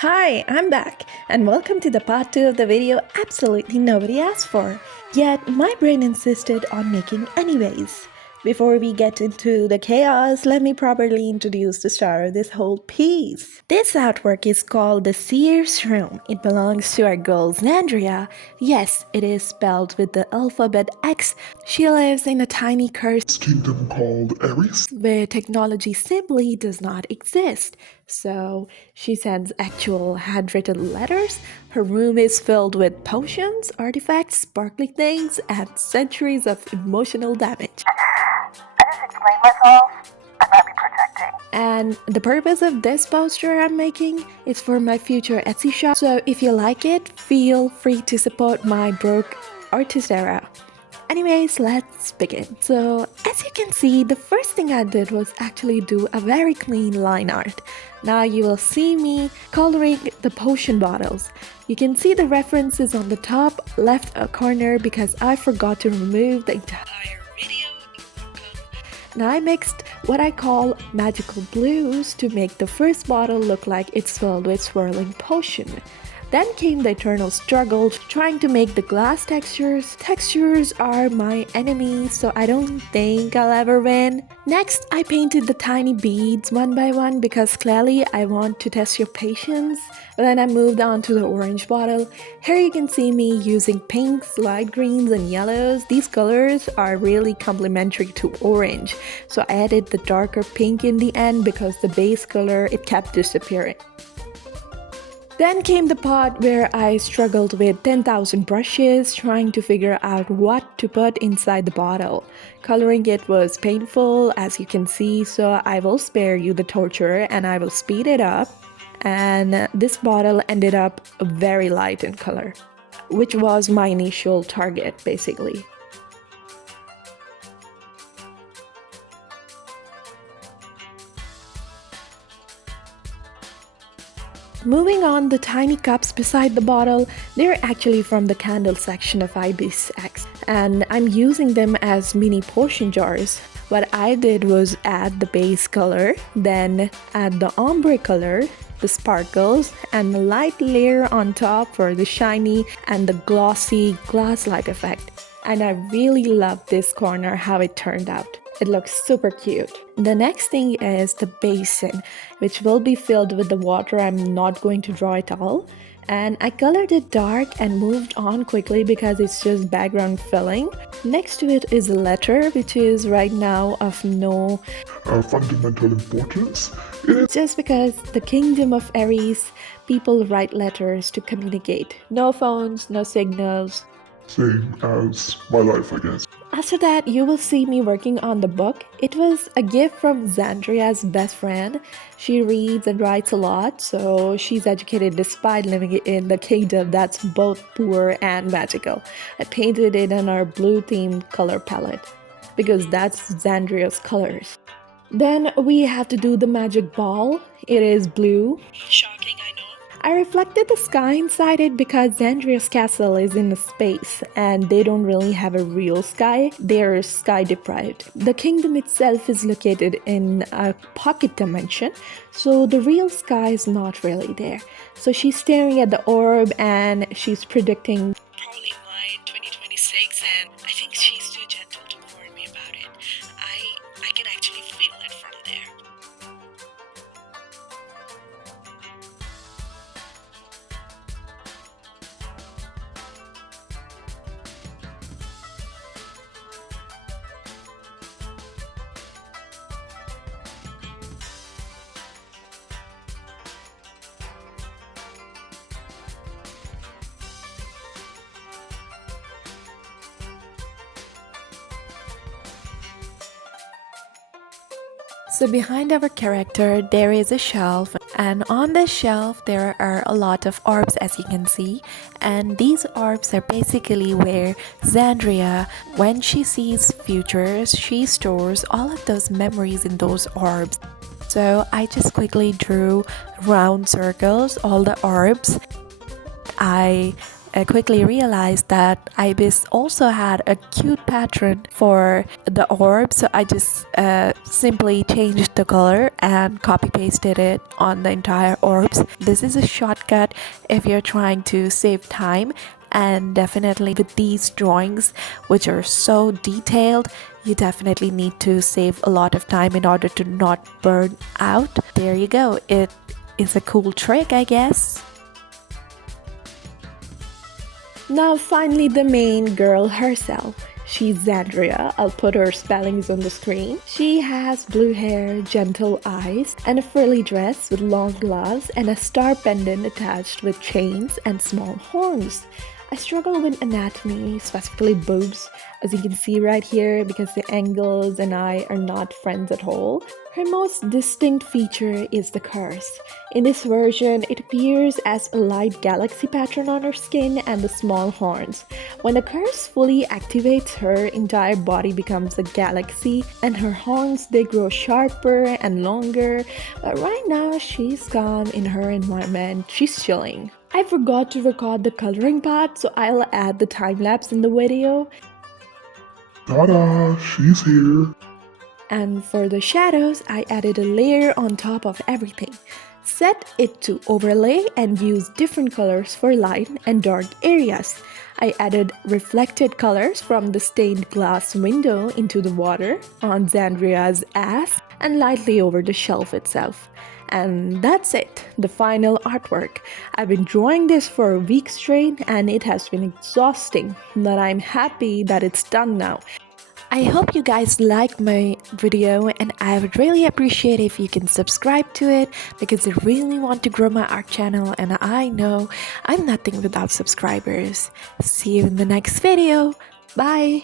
Hi, I'm back, and welcome to the part 2 of the video absolutely nobody asked for. Yet, my brain insisted on making anyways. Before we get into the chaos, let me properly introduce the star of this whole piece. This artwork is called the Seer's Room. It belongs to our girl Xandria. Yes, it is spelled with the alphabet X. She lives in a tiny cursed kingdom called Ares. where technology simply does not exist. So she sends actual handwritten letters. Her room is filled with potions, artifacts, sparkly things, and centuries of emotional damage. I just explained myself. I might be projecting. And the purpose of this poster I'm making is for my future Etsy shop. So if you like it, feel free to support my broke artist era. Anyways, let's begin. So, as you can see, the first thing I did was actually do a very clean line art. Now you will see me coloring the potion bottles. You can see the references on the top left corner because I forgot to remove the entire video. Now I mixed what I call magical blues to make the first bottle look like it's filled with swirling potion. Then came the eternal struggle trying to make the glass textures. Textures are my enemy, so I don't think I'll ever win. Next, I painted the tiny beads one by one because clearly I want to test your patience. But then I moved on to the orange bottle. Here you can see me using pinks, light greens, and yellows. These colors are really complementary to orange. So I added the darker pink in the end because the base color, it kept disappearing. Then came the part where I struggled with 10,000 brushes trying to figure out what to put inside the bottle. Coloring it was painful, as you can see, so I will spare you the torture and I will speed it up. And this bottle ended up very light in color, which was my initial target basically. Moving on, the tiny cups beside the bottle, they're actually from the candle section of IBX, and I'm using them as mini potion jars. What I did was add the base color, then add the ombre color, the sparkles, and the light layer on top for the shiny and the glossy glass-like effect. And I really love this corner, how it turned out. It looks super cute. The next thing is the basin, which will be filled with the water. I'm not going to draw it all. And I colored it dark and moved on quickly because it's just background filling. Next to it is a letter, which is right now of no Fundamental importance. just because the kingdom of Ares, people write letters to communicate. No phones, no signals. Same as my life, I guess. After that, you will see me working on the book. It was a gift from Xandria's best friend. She reads and writes a lot, so she's educated despite living in the kingdom that's both poor and magical. I painted it in our blue themed color palette because that's Xandria's colors. Then we have to do the magic ball. It is blue. Shocking, I know. I reflected the sky inside it because Xandria's castle is in a space and they don't really have a real sky. They're sky deprived. The kingdom itself is located in a pocket dimension, so the real sky is not really there. So she's staring at the orb and she's predicting probably mine 2026, and I think she's too gentle to warn me about it. I can actually feel it from there. So behind our character there is a shelf, and on this shelf there are a lot of orbs, as you can see, and these orbs are basically where Xandria, when she sees futures, she stores all of those memories in those orbs. So I just quickly drew round circles, all the orbs. I I quickly realized that Ibis also had a cute pattern for the orb, so I just simply changed the color and copy pasted it on the entire orbs. This is a shortcut if you're trying to save time, and definitely with these drawings, which are so detailed, you definitely need to save a lot of time in order to not burn out. There you go. It is a cool trick, I guess. Now finally the main girl herself. She's Xandria. I'll put her spellings on the screen. She has blue hair, gentle eyes, and a frilly dress with long gloves and a star pendant attached with chains and small horns. I struggle with anatomy, specifically boobs, as you can see right here, because the angles and I are not friends at all. Her most distinct feature is the curse. In this version, it appears as a light galaxy pattern on her skin and the small horns. When the curse fully activates, her entire body becomes a galaxy, and her horns, they grow sharper and longer. But right now, she's calm in her environment. She's chilling. I forgot to record the coloring part, so I'll add the time lapse in the video. Ta-da! She's here! And for the shadows, I added a layer on top of everything. Set it to overlay and use different colors for light and dark areas. I added reflected colors from the stained glass window into the water, on Xandria's ass, and lightly over the shelf itself. And that's it, the final artwork. I've been drawing this for a week straight and it has been exhausting, but I'm happy that it's done now. I hope you guys like my video, and I would really appreciate if you can subscribe to it, because I really want to grow my art channel, and I know I'm nothing without subscribers. See you in the next video. Bye!